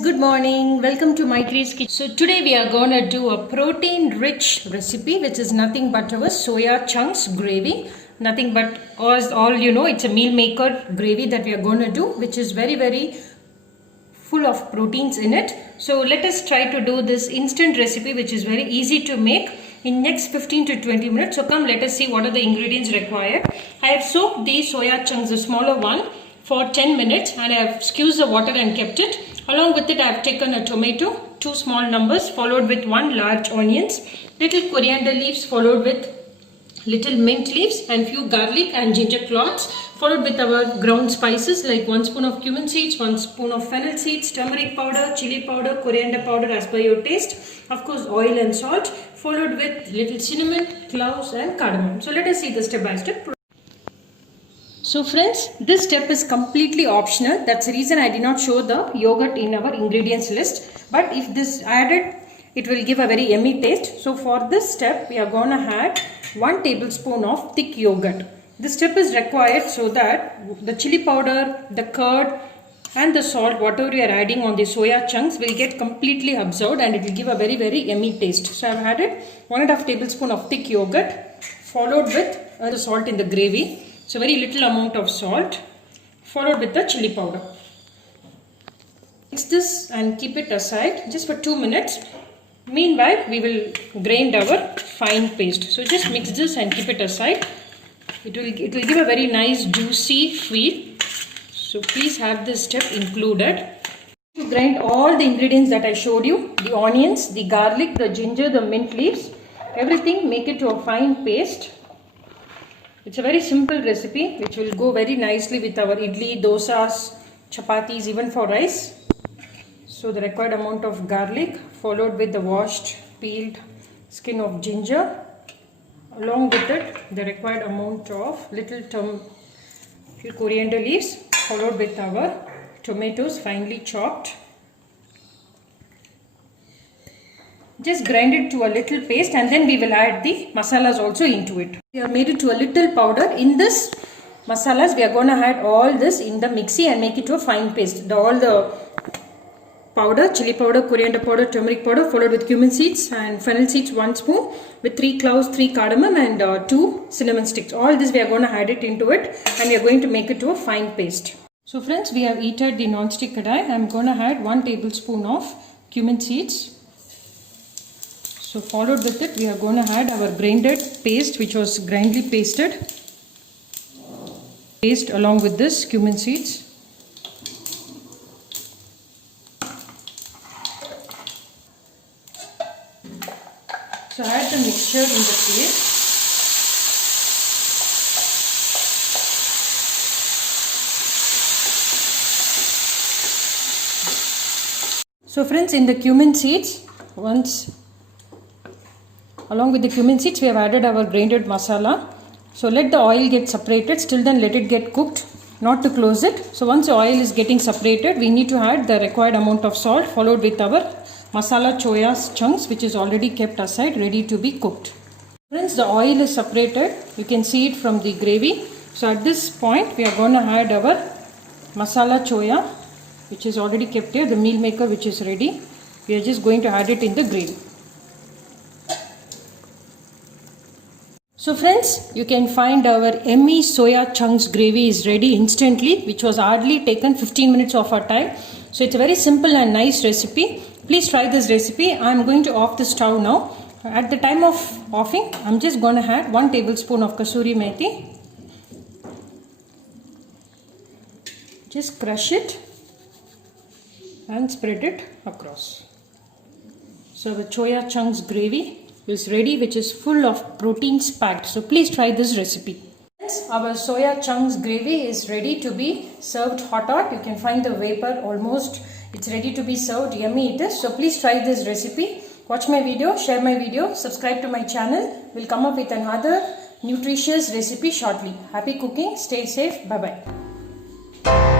good morning. Welcome to Maitri's Kitchen. So today we are going to do a protein rich recipe which is nothing but our soya chunks gravy. Nothing but, as all you know, it's a meal maker gravy that we are going to do, which is very full of proteins in it. So let us try to do this instant recipe which is very easy to make in next 15 to 20 minutes. So come, let us see what are the ingredients required. I have soaked the soya chunks, the smaller one, for 10 minutes and I have squeezed the water and kept it. Along with it I have taken a tomato, 2 small numbers, followed with 1 large onions, little coriander leaves, followed with little mint leaves and few garlic and ginger cloves, followed with our ground spices like 1 spoon of cumin seeds, 1 spoon of fennel seeds, turmeric powder, chili powder, coriander powder as per your taste, of course oil and salt, followed with little cinnamon, cloves and cardamom. So let us see the step by step. So friends, this step is completely optional. That's the reason I did not show the yogurt in our ingredients list. But if this added, it will give a very yummy taste. So for this step, we are going to add 1 tablespoon of thick yogurt. This step is required so that the chili powder, the curd and the salt, whatever you are adding on the soya chunks, will get completely absorbed and it will give a very yummy taste. So I have added 1.5 tablespoon of thick yogurt, followed with the salt in the gravy. So very little amount of salt, followed with the chili powder. Mix this and keep it aside just for 2 minutes. Meanwhile, we will grind our fine paste. So just mix this and keep it aside. It will give a very nice juicy feel. So please have this step included. To grind all the ingredients that I showed you, the onions, the garlic, the ginger, the mint leaves, everything, make it to a fine paste. It's a very simple recipe which will go very nicely with our idli, dosas, chapatis, even for rice. So the required amount of garlic, followed with the washed, peeled skin of ginger. Along with it, the required amount of little coriander leaves, followed with our tomatoes finely chopped. Just grind it to a little paste and then we will add the masalas also into it. We have made it to a little powder. In this masalas, we are going to add all this in the mixie and make it to a fine paste. All the powder, chili powder, coriander powder, turmeric powder, followed with cumin seeds and fennel seeds 1 spoon, with 3 cloves, 3 cardamom and 2 cinnamon sticks. All this we are going to add it into it and we are going to make it to a fine paste. So friends, we have heated the non-stick kadai. I am going to add 1 tablespoon of cumin seeds. So followed with it, we are going to add our grinded paste, which was grindly pasted. Paste along with this cumin seeds. So add the mixture in the paste. So friends, in the cumin seeds, along with the cumin seeds, we have added our grinded masala. So let the oil get separated. Still then let it get cooked, not to close it. So once the oil is getting separated, we need to add the required amount of salt, followed with our masala soya chunks, which is already kept aside, ready to be cooked. Friends, the oil is separated. You can see it from the gravy. So at this point, we are going to add our masala soya, which is already kept here, the meal maker which is ready. We are just going to add it in the gravy. So friends, you can find our yummy soya chunks gravy is ready instantly, which was hardly taken 15 minutes of our time. So it's a very simple and nice recipe. Please try this recipe. I am going to off the stove now. At the time of offing, I am just going to add 1 tablespoon of kasuri methi. Just crush it and spread it across. So the soya chunks gravy is ready, which is full of proteins packed. So please try this recipe. Our soya chunks gravy is ready to be served hot. You can find the vapor almost. It's ready to be served. Yummy it is. So please try this recipe. Watch my video, share my video, subscribe to my channel. We'll come up with another nutritious recipe shortly. Happy cooking. Stay safe. Bye-bye.